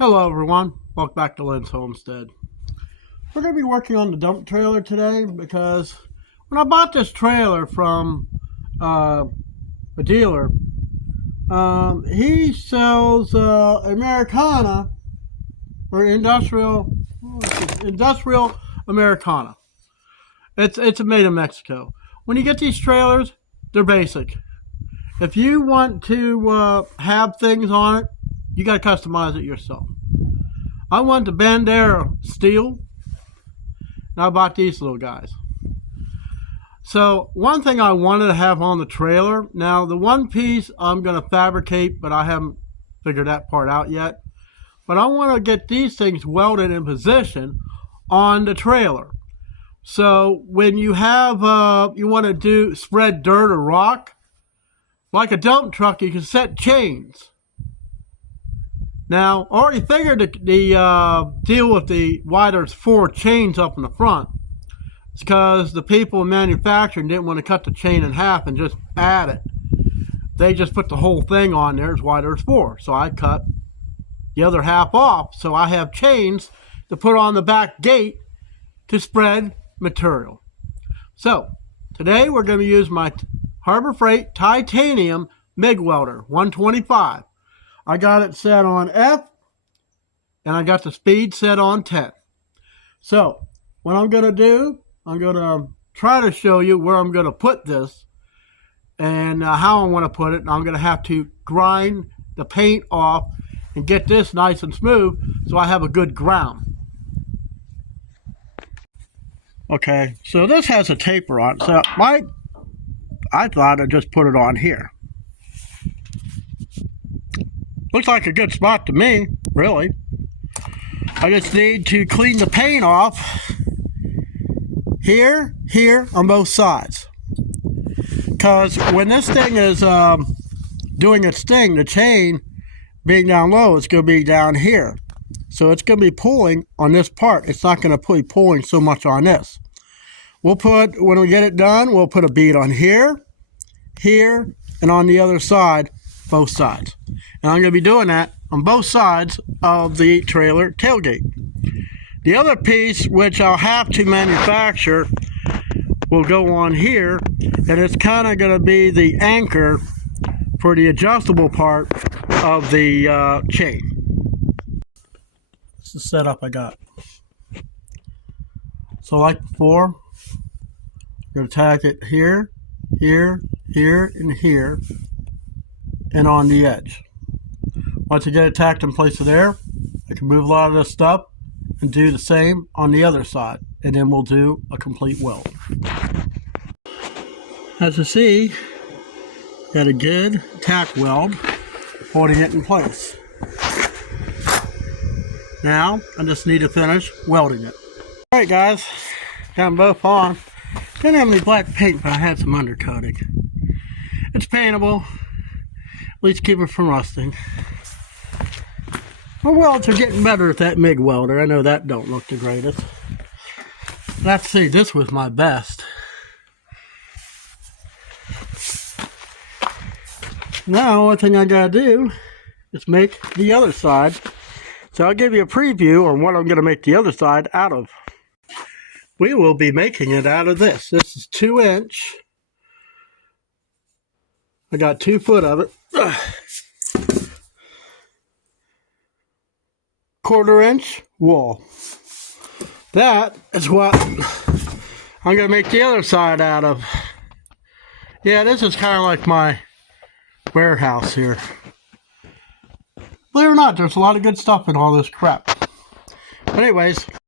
Hello everyone, welcome back to Lynn's Homestead. We're going to be working on the dump trailer today because when I bought this trailer from a dealer, he sells Americana or industrial Americana. It's made in Mexico. When you get these trailers, they're basic. If you want to have things on it, you got to customize it yourself. I want the Bandera steel, and I bought these little guys. So one thing I wanted to have on the trailer, now the one piece I'm going to fabricate, but I haven't figured that part out yet. But I want to get these things welded in position on the trailer. So when you have, you want to spread dirt or rock, like a dump truck, you can set chains. Now, I already figured the deal with why there's 4 chains up in the front. It's because the people in manufacturing didn't want to cut the chain in half and just add it. They just put the whole thing on there, is why there's 4. So I cut the other half off, so I have chains to put on the back gate to spread material. So, today we're going to use my Harbor Freight titanium MIG welder, 125. I got it set on F, and I got the speed set on 10. So, what I'm going to do, I'm going to try to show you where I'm going to put this, and how I want to put it. And I'm going to have to grind the paint off and get this nice and smooth so I have a good ground. Okay, so this has a taper on it. So I thought I'd just put it on here. Looks like a good spot to me, really. I just need to clean the paint off here, on both sides. Because when this thing is doing its thing, the chain being down low, it's going to be down here. So it's going to be pulling on this part. It's not going to be pulling so much on this. When we get it done, we'll put a bead on here, and on the other side, both sides. And I'm going to be doing that on both sides of the trailer tailgate. The other piece, which I'll have to manufacture, will go on here, and it's kind of going to be the anchor for the adjustable part of the chain. This is the setup I got. So like before, I'm going to tack it here, and here, and on the edge. Once I get it tacked in place of there, I can move a lot of this stuff and do the same on the other side, and then we'll do a complete weld. As you see, got a good tack weld holding it in place. Now I just need to finish welding it. Alright guys, got them both on. Didn't have any black paint, but I had some undercoating. It's paintable. At least keep it from rusting. My welds are getting better with that MIG welder. I know that don't look the greatest. But I have to say, this was my best. Now, the only thing I gotta do is make the other side. So I'll give you a preview on what I'm gonna make the other side out of. We will be making it out of this. This is 2-inch. I got 2 foot of it. 1/4-inch wool. That is what I'm going to make the other side out of. Yeah, this is kind of like my warehouse here. Believe it or not, there's a lot of good stuff in all this crap. But anyways,